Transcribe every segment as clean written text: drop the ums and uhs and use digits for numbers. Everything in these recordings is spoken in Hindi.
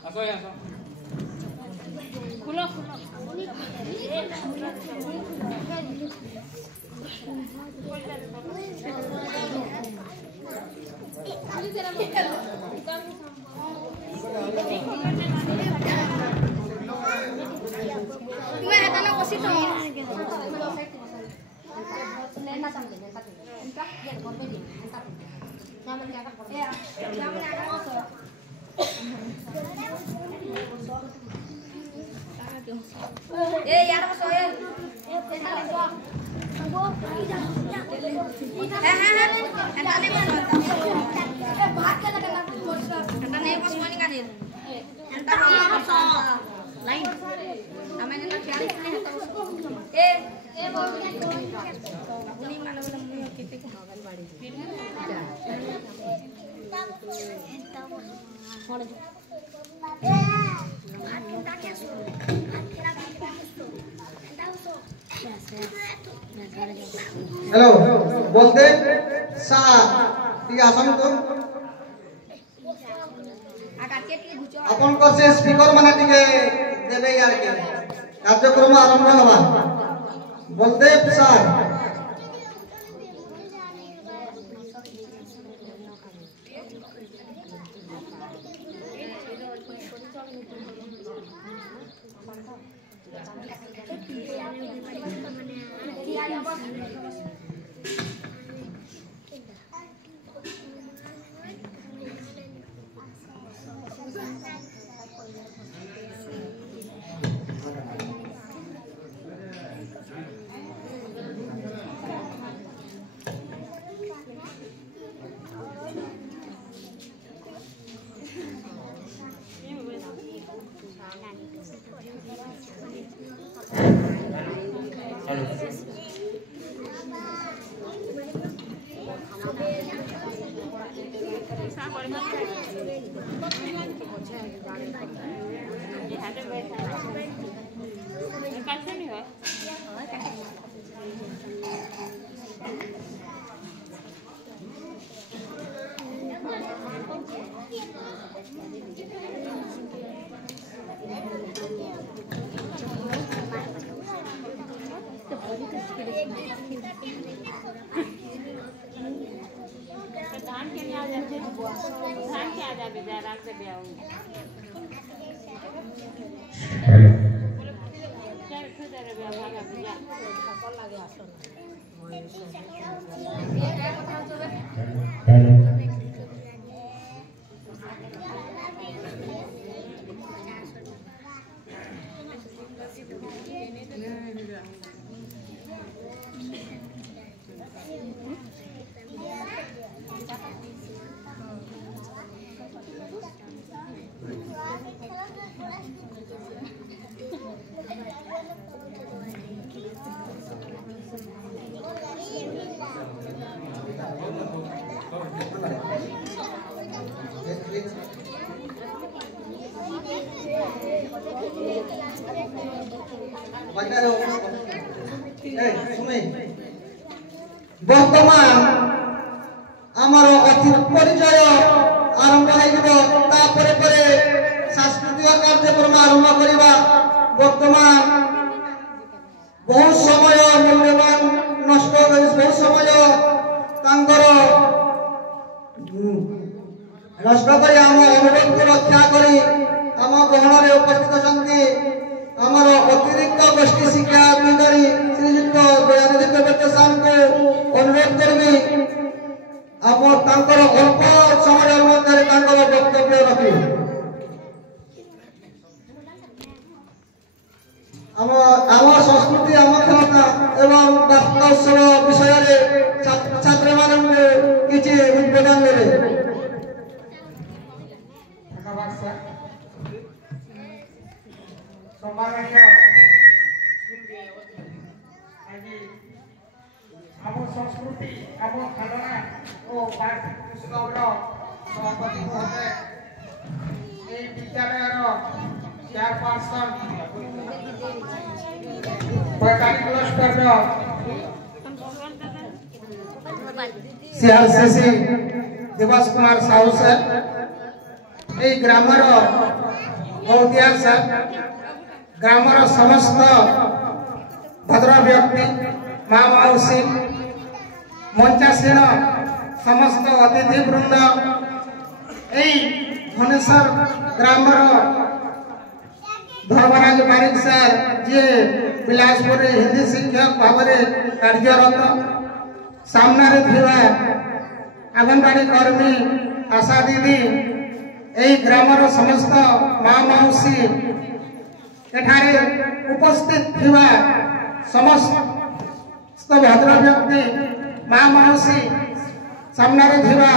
Aso ya, aso. Kulo. मैं हटाना कोशिश तो यार बस lain namanya nak cari ini ini mana mana kita kehagan badi hello बोलते सा ठीक आसन को अपन को से स्पीकर माने टिके देबे यार के कार्यक्रम आरंभ हवा बोलते सर बर्तमान आमर अतिथि परिचय आरंभ हो सांस्कृतिक कार्यक्रम आरंभ करवा बर्तमान बहुत समय मूल्यवान नष्ट बहुत समय नष्ट कर अनुरोध को रक्षा कर गहन उपस्थित अच्छा आमर अतिरिक्त गोष्ठी शिक्षा अधिकारी श्रीजुक्त दयानिधि देवव्रत साहब को अनुरोध करी अल्प समय मध्य वक्तव्य रखी आम संस्कृति आम खेलना एवं वार्ता उत्सव विषय छात्र मान किसी उद्बोधन देवे आम संस्कृति आम खेलना और वार्षिक उत्सव सभापति महोदय विद्यालय चेयरपर्सन 45 क्लस्टर CRCC दिवस कुमार साहू सर ये ग्रामर गौदिया सर ग्रामर समस्त भद्र व्यक्ति माँ मौसी मंचासीन समस्त अतिथि वृंद यही धनेश्वर ग्रामर धर्मराज पारिक सर जी बिलासपुर हिंदी शिक्षक भाव कार्यरत सामने आंगनवाड़ी कर्मी आशा दीदी यही ग्रामर समस्त माँ मौसी एठारे उपस्थित थिबा समस्त भद्र व्यक्ति माँ मौसी सामने थिबा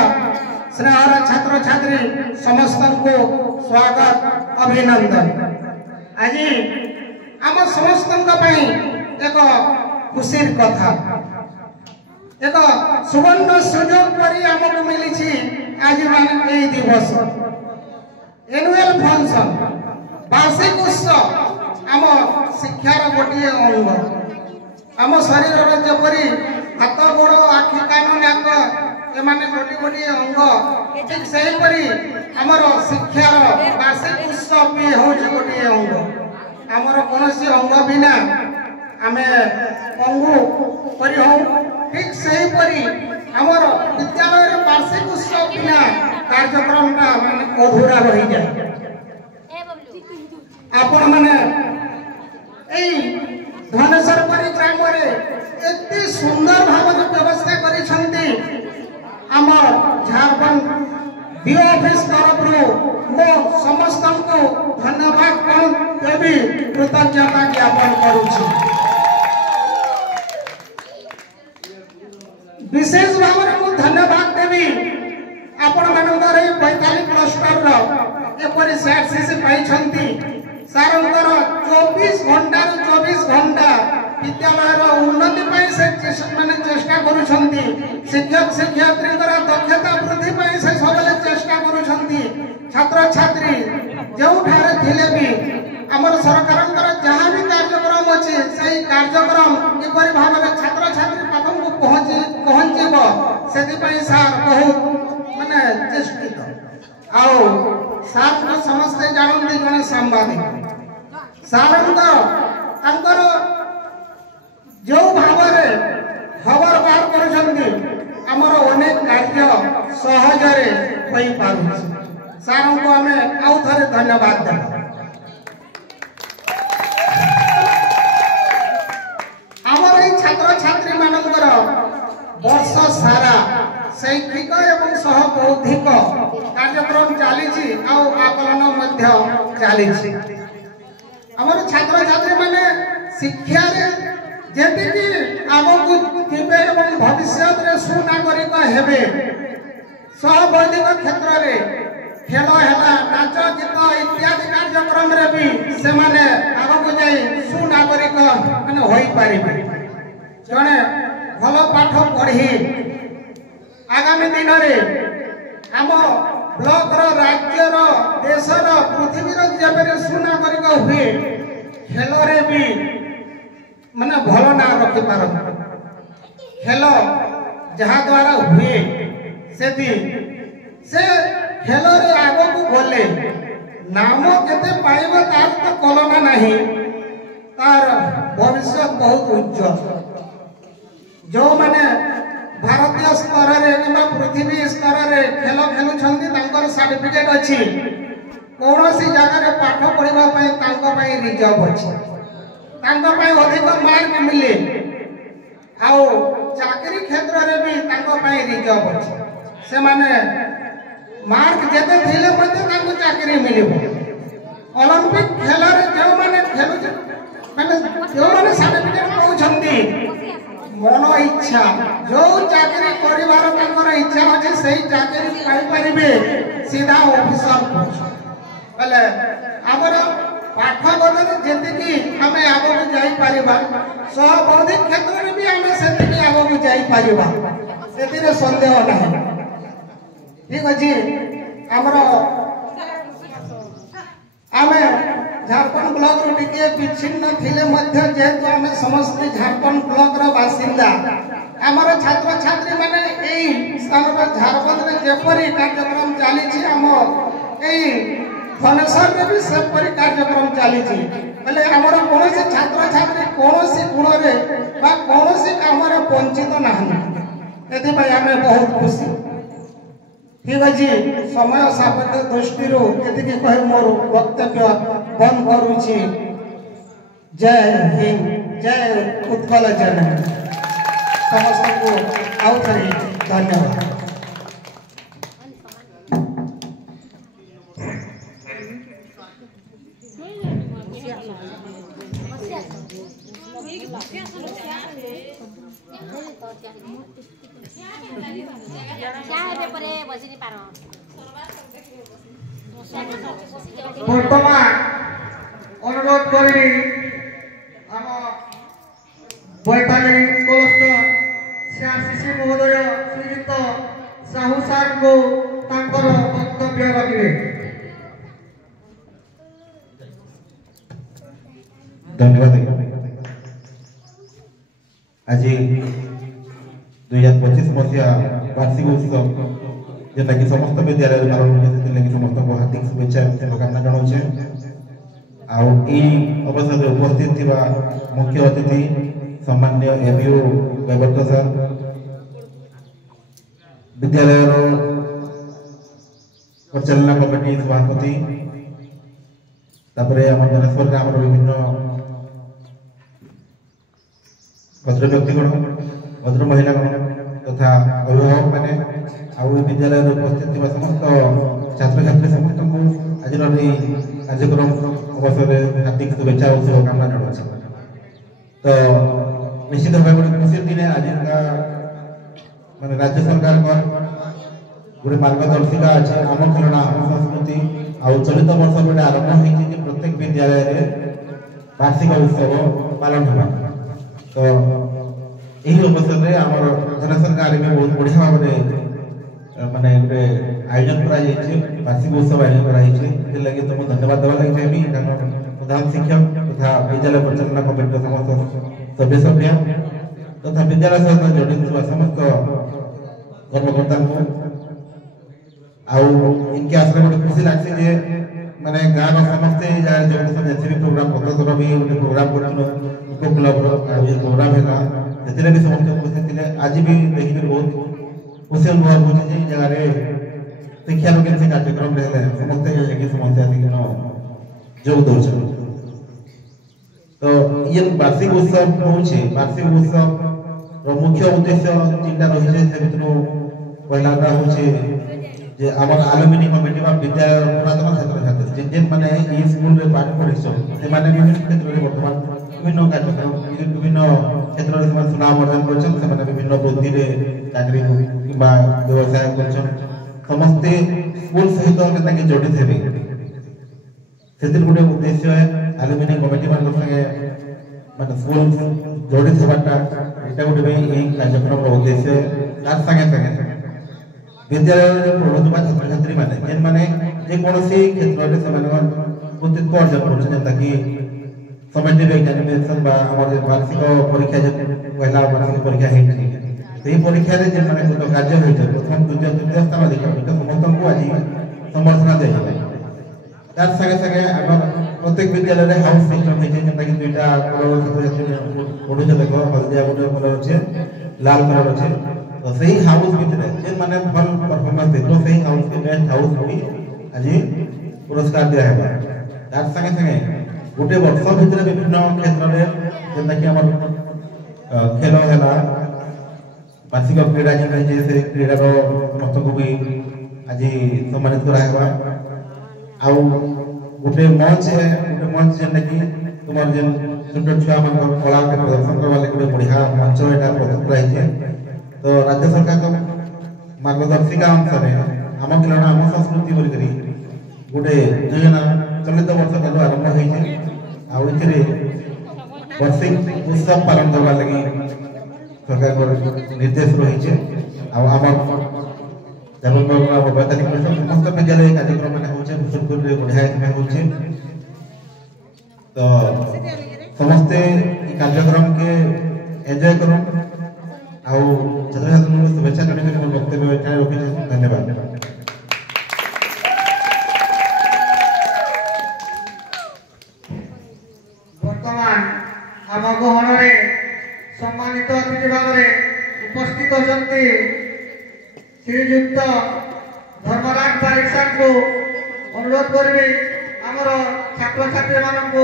स्नेहर छात्र छात्री समस्त को स्वागत अभिनंदन। आज आम समस्त एक खुशी कथा एक सुवर्ण सुजोग पर आमको मिली आज मान दिवस एनुअल फंक्शन वार्षिक उत्सव आम शिक्षार गोटे अंग आम शरीर जपरी हाथ गोड़ आखि कान नाक एमाने गोटे गोटे अंग ठीक सेहीपरि आमर शिक्षार वार्षिक उत्सव भी हूँ गोटे अंग आमर कौन अंग बिना आमे अंगु करी हूँ ठीक सेहीपरि आमर विद्यालय वार्षिक उत्सव बिना कार्यक्रम अधूरा रही जाए। आपण माने धनेश्वर ग्राम एत सुंदर भाव व्यवस्था करिसेंती आमर झारखंड बी ऑफिस तरफ मो समस्त को धन्यवाद देवी कृतज्ञता ज्ञापन करुछि। विशेष भाव में धन्यवाद देवी आपण मानकर 45 क्लस्टर एपरी सीआरसीसी पाइछंती सारंकर 24 घंटा विद्यालय उन्नति माने चेष्टा करुछंती शिक्षक शिक्षयित्री दक्षता वृद्धि से सबले चेष्टा करुछंती छात्र छात्री जो ठारे थिले भी हमर सरकार जहाँ भी कार्यक्रम अच्छे से कार्यक्रम किपरि भाव में छात्र छात्री पाखक को पहुँचब से सार बहुत माने चेष्टित आओ सार को समस्ते जानते जड़े सांबादिक सारंकर जो भाव खबर बाहर कर अनेक कार्य सहजरे हो पार सार को आम आउ थे धन्यवाद देव। आमर ये छात्र छात्री मानकर वर्ष सारा शैक्षिक एवं सह बौद्धिक कार्यक्रम चली आकलन चली आमर छात्र छात्री माने शिक्षा जेतिकी आगकू थिबे एवं भविष्य रे सुनागरिक हेबे सहबौद्धिक क्षेत्र रे खेल है नाच गीत इत्यादि कार्यक्रम रे भी से माने आगकू जाई सुनागरिक माने होई पारिबे जने भल पाठ पढ़ी आगामी दिन रे आम ब्लॉक रो राज्य रो देश रो पृथ्वी रो जेबे सुनागरिक हुए खेल रे भी माने भल ना रखी पार खेल जहाँ द्वारा हुए से खेल रे आग को गले नाम केते पाइब तार तो कलना नहीं तार भविष्य बहुत उज्जवल जो माने भारतीय स्तर रे किबा पृथ्वी स्तर रे खेल खेलुछंती तांकर सर्टिफिकेट अछि कोनोसी जगह रे पाठ पढ़िबा पई तांको पई रिजर्व अछि तांको पई अधिक मार्क मिले आउ चाकरी क्षेत्र रे भी तांको पई रिजर्व अछि से माने मार्क जेते थिले मते तांको चाकरी मिलिबो ओलंपिक खेल रे जो माने खेलु माने जो माने सर्टिफिकेट पाउछंती मन इच्छा जो चाकरी करिवार तांकर इच्छा अछि सेही चाकरी पाई परिबे सीधा ऑफिसर बोले हमर पाठ बदले जेतिकी हमें आगो जाई परिबा सहबौद्धिक क्षेत्र रे भी हमें सेतिकी आगो जाई परिबा सेतिरे संदेह नाही ठीक अछि हमर आमे झारखंड ब्लॉक टिके विच्छिन्न थिले मध्य जेहेतु आमे समस्त झारखंड ब्लॉक रो बासिंदा आमर छात्र छात्री माने एई स्थान झारखंड रे जेपरी कार्यक्रम चली आम एई धनेश्वर में भी सेपरी कार्यक्रम चली बेले आमर कौन छात्र छात्री कौन गुण में कौन कम वंचित ना ये आम बहुत खुशी ठीक अच्छे समय सापेक्ष दृष्टि ये कह मोर वक्तव्य बंद करुच्ची जय हिंद जय उत्कल जय समस्त को आउ थे धन्यवाद। बर्तमान अनुरोध करी आम बैठाली कलस्थ सीआरसीसी महोदय श्रीयुक्त साहू सार को तांकर वक्तव्य रखिए। धन्यवाद। आज 2025 मसीहा वार्षिक उत्सव जेटा कि समस्त विद्यालय पालन होने समस्त को हार्दिक शुभेच्छा शुभकामना जनाऊे। अवसर उपस्थित थी मुख्य अतिथि सम्मान्य एबीओ बैवर्त सर विद्यालय परिचालना कमिटी सभापति धनेश्वर आम विभिन्न भद्र व्यक्तिगण भद्र महिलागण तथा अभिभावक मैंने विद्यालय उपस्थित थी समस्त छात्र छात्री समस्त को आज कार्यक्रम अवसर में हार्दिक शुभेच्छा और शुभकामना जनाऊे। तो निश्चित भाव गोटे खुशी दिन आज माने राज्य सरकार गोटे मार्गदर्शिका अच्छे आम खेलना आम संस्कृति आउ चलित वर्ष गोटे आरंभ हो प्रत्येक विद्यालय वार्षिक उत्सव पालन होगा। तो यही अवसर में आम धनेश्वर गाँव में बहुत बढ़िया भाव माने गोटे आयोजन कर वार्षिक उत्सव आयोजन लगे तो मुझे धन्यवाद देवा लगे चाहिए प्रधान शिक्षक तथा विद्यालय परिचालना कमिटी समस्त सभ्य सभ्य तथा विद्यालय सहित जड़ित समस्त कर्मकर्ता को इनके आसरे गोटे खुशी लगसी जे माने गाँव समस्ते जगह जो जैसे भी प्रोग्राम पत्र भी गोटे प्रोग्राम कर क्लब प्रोग्राम है से भी समस्त उपस्थित थे। आज भी देखिए बहुत खुशी अनुभव हो जगह शिक्षा से कार्यक्रम समस्ते समस्या जोग दौर। तो ये वार्षिक उत्सव हूँ वार्षिक उत्सव मुख्य उद्देश्य 3टा रही पहला हूँ आम आलुमिनी कमिटी विद्यालय पुरातन छात्र छात्री जेन मैंने ये स्कूल में पाठ पढ़ी से विभिन्न क्षेत्र में बर्तमान विभिन्न कार्यक्रम विभिन्न क्षेत्र में सुनाम अर्जन कर विभिन्न वृद्धि में चाकरी कि व्यवसाय कर समस्ते स्कूल सहित जड़ित हे से गोटे उद्देश्य है आलुमिनी कमिटी मान संगे माने स्कूल जड़ित होवाटा एटा गोटे यही कार्यक्रम उद्देश्य तार संगे संगे विद्यालय पढ़ुवा छात्र छात्री मैंने जेन मैंने जेकोसी क्षेत्र में उत्तित्व अर्जन कर समेटिव एग्जामिनेशन वार्षिक परीक्षा पहला वार्षिक परीक्षा है परीक्षा जेन मैंने कार्य होते प्रथम द्वितीय तृतीय स्थान अधिकार समस्त को आज समर्थना दिया तार संगे संगे आम प्रत्येक विद्यालय हाउस सिस्टम है जेनता कि 2टा कलर छात्र छात्री पढ़ुचे देख हलदिया गोटे कलर अच्छे लाल कलर अच्छे तो सही हाउस भितर जेन माने भल परफॉर्मेंस देखो सही हाउस के बेस्ट हाउस भी आज पुरस्कार दिया है। तार संगे संगे गोटे वर्ष भितर विभिन्न क्षेत्र में जेनता कि हमर खेल हैला वार्षिक क्रीड़ा जे से क्रीडार समस्त को भी आज सम्मानित कराइबा आउ गोटे मंच जेनता कि तुम जेन छोट छुआ मान कला के प्रदर्शन करवा लगे गोटे बढ़िया मंच एटा प्रस्तुत रही तो राज्य सरकार तो मार्गदर्शिका अनुसार आम खेलना आम संस्कृति बोलिक गोटे योजना चलित वर्ष काल आरंभ होती वार्षिक उत्सव पालन करवा लगी सरकार निर्देश रही वैधानिक परिषद समस्त विद्यालय कार्यक्रम भूषणपुर बढ़िया हो तो समस्ते कार्यक्रम के एंजॉय करूँ उपस्थित होती श्रीजुक्त धर्मराज पारिक साहब को अनुरोध करी आमर छात्र छात्री मानक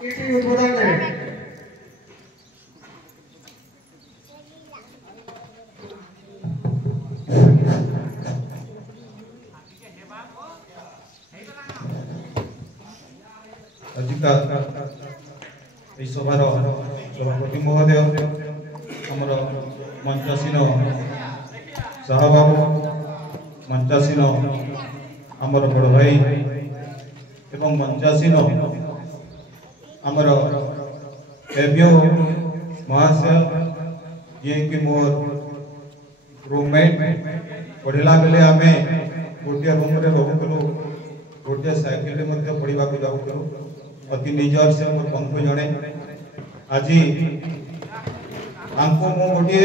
किसी उद्बोधन देवे। আজিকা এই সভার সভাপতি মহোদয় আমার মঞ্চাসীন সহবাবু মঞ্চাসীন আমার বড় ভাই এবং মঞ্চাসীন আমার এবিও মহাশয় যে কি মোর रूममेट पढ़ला बेले आमे गोटे रूम रे रहूलु गोटे साइकिल रे पढ़ा जाऊलु अति निजर से मोर बंधु जड़े आज आंको मु गोटे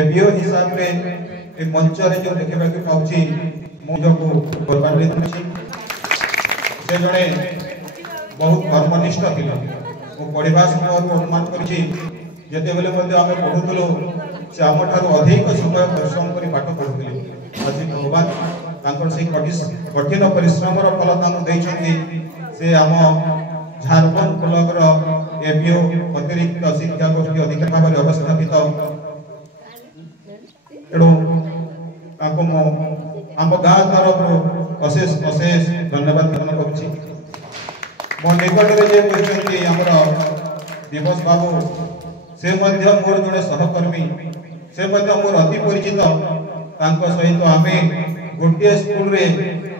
एबीओ हिसाब रे ए मंच रे जो देखबा के पाउची मुझको गौरवान्वित अछि। से जड़े बहुत धर्मनिष्ठ थिले मु पढ़िबा समय अनुमान करिछि जेते बेले मध्ये आमे पढुतलो से आम ठार अधिक समय परिश्रम कर पाठ पढ़ुले। आज भगवान से कठिन परिश्रम फल से आम झारखंड ब्लॉक एबीओ अतिरिक्त शिक्षा गोष्ठी अधिकारी भाव में अवस्थापित एणु आम गाँ तरफ अशेष अशेष धन्यवाद ज्ञापन करुच्ची। मो निकट में आमर दिवस बाबू से मोर जड़े सहकर्मी से मोर अति परिचित सहित आम गोटे स्कूल रे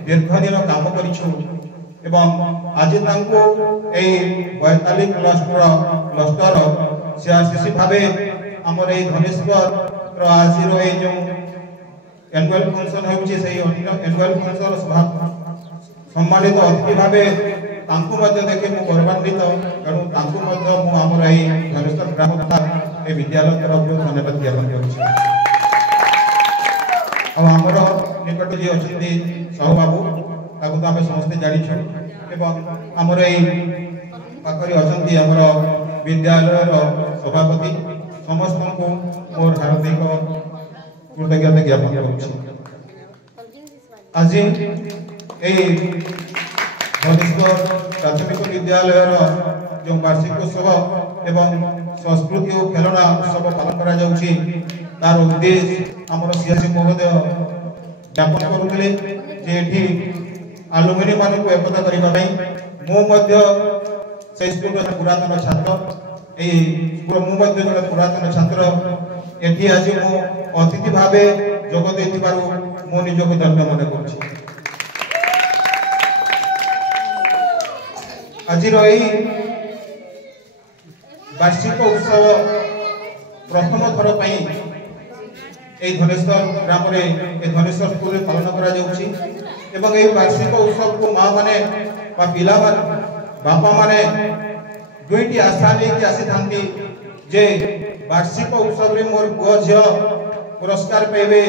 दीर्घ दिन काम करिछु एवं आज 42 क्लस्टर सीआरसीसी भावे आमर ए धनेश्वर आज जो एनुअल फंक्शन होउची से एनुअल फंक्शन सम्मानित अतिथि भावे देखे मु गौरवान्वित तेणु आमर धनेश्वर ग्राम तथा ए विद्यालय तरफ धन्यवाद ज्ञापन करुच्ची। आमर निकट जी अच्छा साहू बाबू ताकू तो आम समस्ते जाचु एवं आमर पाखरी अच्छा आमर विद्यालय सभापति समस्त को मोर हार्दिक कृतज्ञता ज्ञापन करुच्ची। आज धनेश्वर प्राथमिक विद्यालय जो वार्षिक उत्सव एवं संस्कृति और खेलना उत्सव पालन करा जाउची तार उद्देश्य आमर सीआरसी महोदय ज्ञापन करुले जे एठी आलुमिनी मान को एकता करिबा पई मो मध्य से स्कूल रो पुरातन छात्र ए स्कूल मो मध्य जो पुरातन छात्र एठी आज मो अतिथि भावे जोग देथिबारु मो निजको धन्य मन करछि। आज वार्षिक उत्सव प्रथम थर धनेश्वर ग्राम धनेश्वर स्कूल पालन करा जाउछि एवं ए वार्षिक उत्सव को माँ माने पिला बापा माने दुईटी आशा लेके आसी थांती जे वार्षिक उत्सव रे मोर पुओ झियो पुरस्कार पाइबे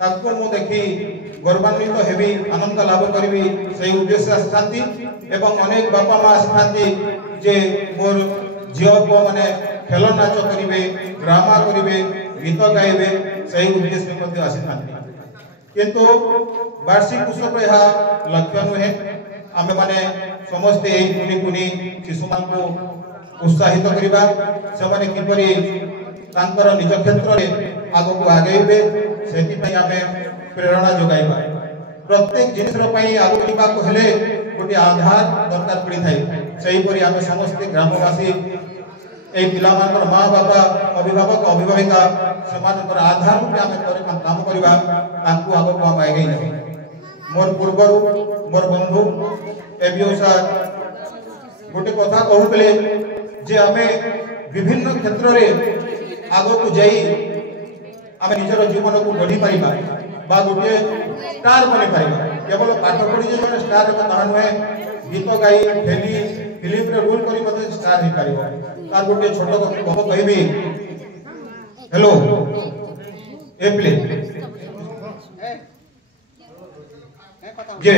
ताको मु देखि गौरवान्वित हेबी आनंद लाभ करिबी सही उद्देश्य आसी एवं अनेक बापा माँ आसी जे मोर झियो को माने खेल नाच करिवे ड्रामा करिवे गीत गाइबे सही उद्देश्य मध्य आसी किंतु वार्षिक उत्सव यह लक्ष्य नुहे आम मैंने समस्ते कुनी कुनी शिशु मान को उत्साहित करवा से किपरि निज क्षेत्र में आग को आगे से आम प्रेरणा जोगाइबा प्रत्येक जिनिस आगे हेले गोटे आधार दरकार पड़ी थाए से आम समस्ते ग्रामवासी ए पिला माँ बापा अभिभावक अभिभाविका से आधार रूप आम काम करवा आग को आम आगे मोर पूर्व मोर बंधु एबीओ सार गोटे कथा कहूले जे आमे विभिन्न क्षेत्र रे आगो को जाई आमे निजर जीवन को गढ़ी पारिबा बा गोटे स्टार बने पारिबा केवल पाठ पढ़ी जे माने स्टार को कहा नुहे गीत गाई खेली फिल्म रे रोल करी मते स्टार ही पारिबा तार गोटे छोट कह कहबी हेलो ए प्ले जे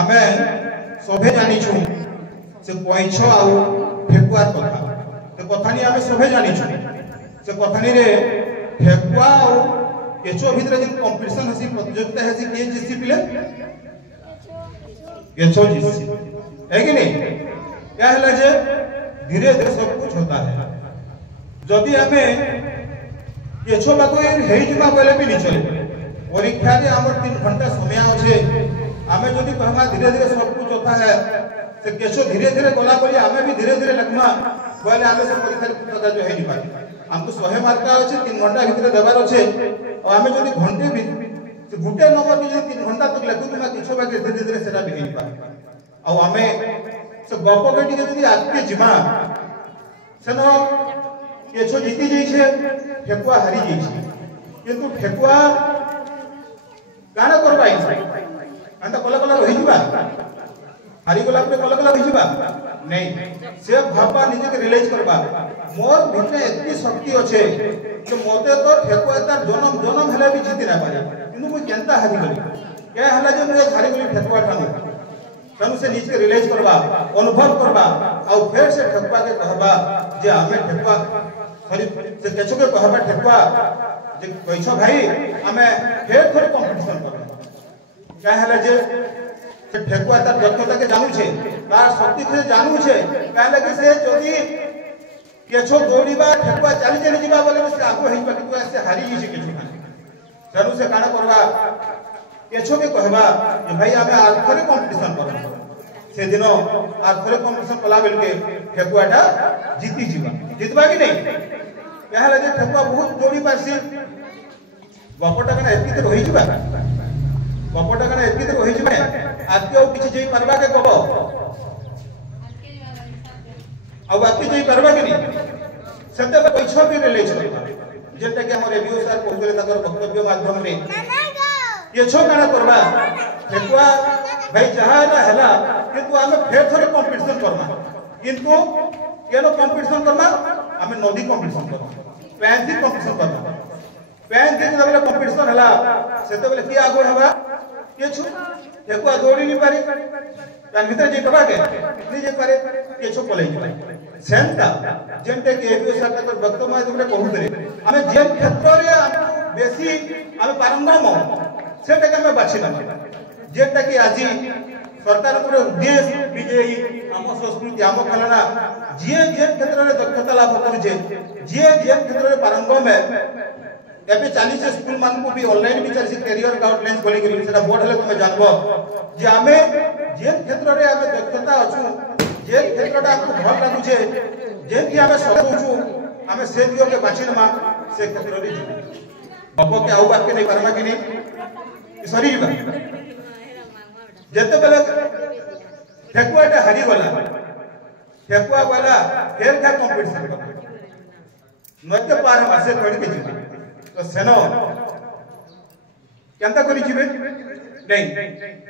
आमे सभे जानिछु से पैछ आउ फेकुआर कथा ते कथा नि आमे सभे जानिछु से कथानी रे ठेकुआ और केचो भीतर जिन कंपटीशन हसी प्रतियोगिता हसी के जिसी पिले केचो जिसी है कि नहीं क्या है जे धीरे धीरे सब कुछ होता है जदि हमें केचो बाको हे जिबा बोले भी नहीं चले परीक्षा रे हमर 3 घंटा समय अच्छे हमें जदि कहमा धीरे धीरे सब कुछ होता है से केचो धीरे धीरे गला बोली हमें भी धीरे धीरे लगमा बोले हमें सब परीक्षा पुस्तक जो है नहीं पाए हमको 100 मार्क अच्छे 3 घंटा भीतर देबार अच्छे और हमें जदि घंटे भी गुटे नंबर भी 3 घंटा तक लगू तुम किछो बाकी धीरे धीरे सेटा भी नहीं पाए और हमें से गप के टिके जदि आके जिमा सेनो केचो जीती जाई छे ठेकुआ हारी जाई छे किंतु ठेकुआ काना करबाई अंत कला कला रही जिबा हारी गला पे कला कला रही जिबा नहीं से भाबा निजे के रियलाइज करबा मोर भितरे एतनी शक्ति अच्छे तो मोते तो ठेकुआ तार जन्म जन्म हेले भी जीति ना पारे किंतु मु केनता हारी गली क्या हला जे मु हारी गली ठेकुआ ठानु से निजे के रियलाइज करबा अनुभव करबा और फिर से ठेकुआ के कहबा जे हमें ठेकुआ सॉरी से केचो के कहबा ठेकुआ जे कहछो भाई हमें फिर थोड़े कंपटीशन करबा क्या हला जे से ठेकुआ तार दक्षता के जानू छे तार शक्ति से जानू छे क्या लगे से जदी केछो दौड़ीबा ठेकुआ चली चली जीवा बोले से आगो हेइ पटिकुआ से हारी जी से केछो जानू से काना करबा केछो के कहबा जे भाई हमें आखरे कंपटीशन करबा से दिनो आखरे कंपटीशन कला बेल के ठेकुआटा जीती जीवा जितबा कि नहीं क्या लगे ठेकुआ बहुत दौड़ी पासी गपटा कना एति तो रही जीवा गपटा कना एति तो रही जीवा आज के किछि जेई परबा के गब अब बाकी जेई परबा के नहीं सत्य पे पैसा भी ले छै जेटा कि हमर रेडियो सर कहले तकर वक्तव्य माध्यम रे केछो काना करबा ठेकुआ भाई जहां ना हला किंतु हमें फेर थोड़े कंपटीशन करना किंतु केनो कंपटीशन करना हमें नदी कंपटीशन करना पैंथी कंपटीशन करना पैंथी जब कंपटीशन हला सेते बेले की आगो हवा केछो ठेकुआ दौड़ी नहीं पारी तान भीतर जे कबा के नहीं जे पारे केछो पलाई जाय सेंटा जेंटे के एपीओ सर तकर वक्तव्य माध्यम रे कहूतरे हमें जे क्षेत्र रे बेसी हमें पारंगम सेटा के हमें बाछि ना जेटा कि आज सरकार को उद्देश्य विजयी आम संस्कृति आम खेलना जे क्षेत्र में दक्षता लाभ करुचे जे क्षेत्र में पारंगम है एबे 40 स्कूल मान को भी ऑनलाइन भी चली कैरियर गाइडलाइन खोली गेली सेटा बोर्ड हले तुम जानबो जे हमें जे क्षेत्र रे हमें दक्षता अछु जे क्षेत्रटा हमको भल लागु छे जे कि हमें सदुछु हमें से दियो के बाचिनमा से क्षेत्र रे बापो के आउ बात के नहीं परमा कि नहीं सरी बा जते बेले ठेकुआटा हारी गला ठेकुआ वाला फेर का कंपटीशन कर नते पार मासे छोड़ के जीवे तो सेनो केनता करी जीवे नहीं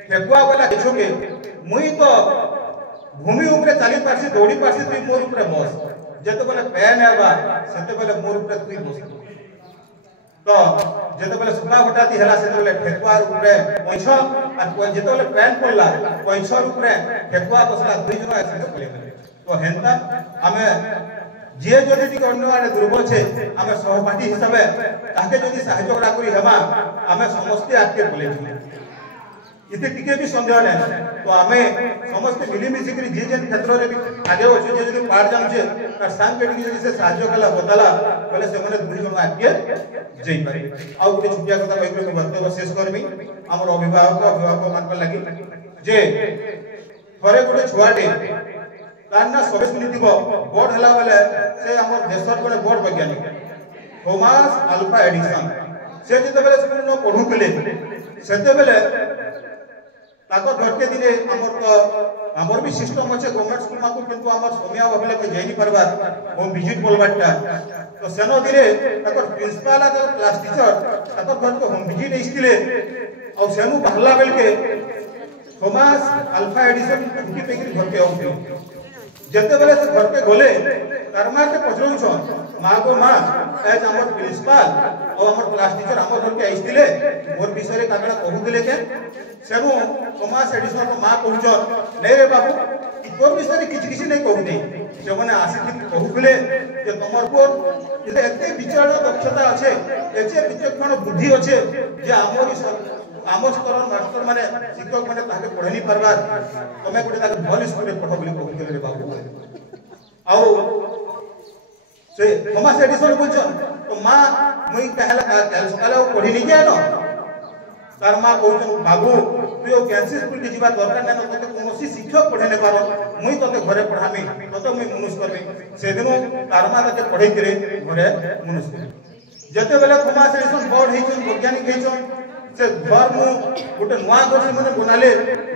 ठेकुआ वाला किछो के मुई तो भूमि ऊपर चली पासी दौड़ी पासी तुई मोर ऊपर बस जते बेले पैन आबा सेते बेले मोर ऊपर तुई बस तो जेते बेले सुना हटाती हला सेते बेले ठेकुआ ऊपर पैछो आ जेते बेले पैन पड़ला पैछो ऊपर ठेकुआ बसला दुई जन ऐसे पले तो हेंता हमें जे जदि टिक अन्य आने दुर्बल छे हमें सहपाठी हिसाबे ताके जदि सहायता करा करी हेमा हमें समस्त आके बोले इते टिके भी संदेह नै तो हमें समस्त मिली मिसी करी जे जे क्षेत्र रे आगे होचे जे जदि पार जाम छे तार सांग पेटी जदि से सहायता कला बताला बोले से माने दुई जन आके जई पारे आ गुटे छुटिया कथा कहि के वक्तव्य शेष करबी हमर अभिभावक मान पर लागि जे थरे गुटे छुआटे ताना सर्विस मिलिथिबो बोर्ड हला वाले से हमर देशर कोने बोर्ड वैज्ञानिक थॉमस अल्फा एडिसन से जते बेले से न पढु केले सेते बेले ताको धरके दिले हमर भी सिस्टम अछि गवर्नमेंट स्कूल माको किंतु हमर समय अबले के जेनी परबा होम विजिट बोलबाटा तो सेनो दिले ताको प्रिंसिपल आ क्लास टीचर ताको घर को होम विजिट इस्तिले और सेनु बहला बेल के थॉमस अल्फा एडिसन छुट्टी पेकरी घर के आउथे जते बेले से घर के गोले कर्मा के पछरउ छ मां को मां एज हमर प्रिंसिपल और हमर क्लास टीचर हमर घर के आइस्तिले मोर विषय रे कागड़ा कहू दिले के सेनु थॉमस एडिसन को मां कहू छ नै रे बाबू तोर विषय किसी नहीं कहूनी से मैंने आसिक कहूले जे तुमर को एते विचार दक्षता अच्छे एते विचक्षण बुद्धि अच्छे जे आम स्तर मास्टर माने शिक्षक माने ताके पढ़े नहीं पारबार तमे गोटे ताके भल स्कूल रे पढ़ बोली कहूले रे बाबू आउ से थॉमस एडिसन बोलछन तो मां मुई कहला सकाले पढ़ी नहीं जानो तार मां कहछन बाबू तू कैंसी स्कूल के जीवा दरकार नै तते कोनोसी शिक्षक पढ़े नै पारो मुई तते घरे पढ़ामी तते मुई मनुष्य करबी से दिनो तार मां तते पढ़ै करे घरे मनुष्य जते बेले थॉमस एडिसन बड़ हेछन वैज्ञानिक हेछन से घर मु गोटे नुआ घर से माने बनाले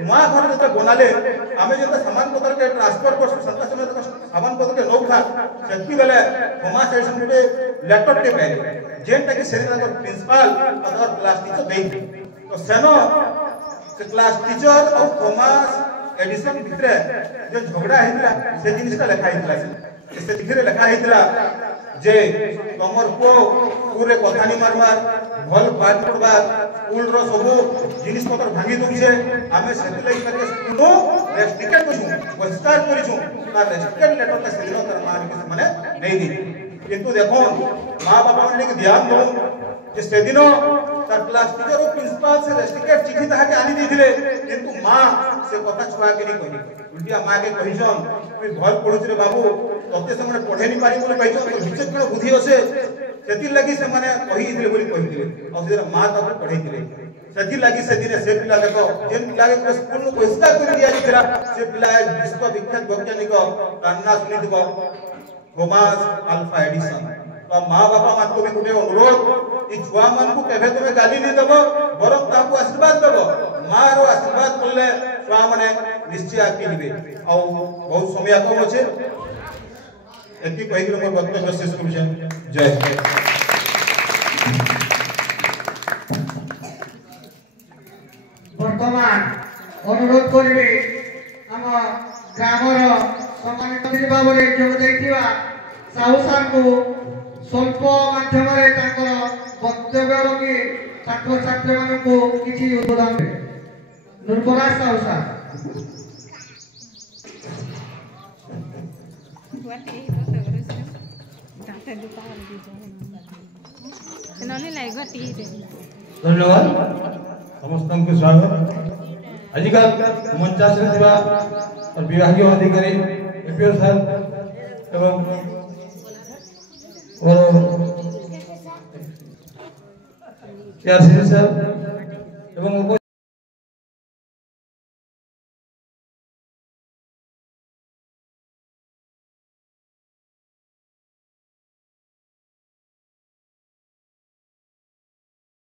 नुआ घर जते बनाले आमे जते सामान पत्र के ट्रांसफर कर संता समय तक सामान पत्र के नौखा सेति बेले थॉमस एडिसन गोटे लेटर टे पाइले जेंटा के सेना का प्रिंसिपल और क्लास टीचर देई तो सेनो से क्लास टीचर और थॉमस एडिसन भितरे जो झगड़ा हेतला से जिनिसटा लिखा हेतला से भितरे लिखा हेतला जे तमर को पूरे कथानी मारमार भल पाठ पढ़बा स्कूल रो सब जिनिस पत्र भांगी दोछे आमे सेति लई करके स्कूल रेस्ट्रिक्टेड करछु बहिष्कार करछु आ रेस्ट्रिक्टेड लेटर का सेदिनो तर मान के माने नहीं दी किंतु देखो मां बाबा माने के ध्यान दो जे सेदिनो तार क्लास टीचर और प्रिंसिपल से रेस्ट्रिक्टेड चिट्ठी ताहा के आनी देथिले किंतु मां से कथा छुआ के नहीं कहि उल्टिया मां के कहिजन तू भल पढुछ रे बाबू तते से माने पढे नहीं पारी बोले कहिजन तो विचक्षण बुद्धि होसे सेति लागि से माने कहि दिले बोली कहिदिले और से मां ताको पढै दिले सेति लागि से दिने से पिला देखो जेन पिला के स्कूल नु बहिष्कार कर दिया जितरा से पिला विश्व विख्यात वैज्ञानिक कान्ना सुनि दिबो थॉमस अल्फा एडिसन तो मां बाबा मान को भी गुटे अनुरोध ई छुआ मान को केबे तमे गाली नहीं देबो बरम ताको आशीर्वाद देबो मां रो आशीर्वाद करले छुआ माने निश्चय आके निबे और बहुत समय कम अछि एति कहि के मोर वक्तव्य शेष करू छै जय वर्तमान अनुरोध करिबे हम ग्रामर सम्मानित अतिथि भाବରେ ଯୋଗ ଦେଇଥିବା साहू सार को स्वल्प माध्यम वक्तव्य रखी छात्र छात्री मान को किसी उद्बोधन निर्भरा साहू सार धन्यवाद समस्त को स्वागत आजिकल मंचास और विभागीय अधिकारी एपीओ सर एवं सर एवं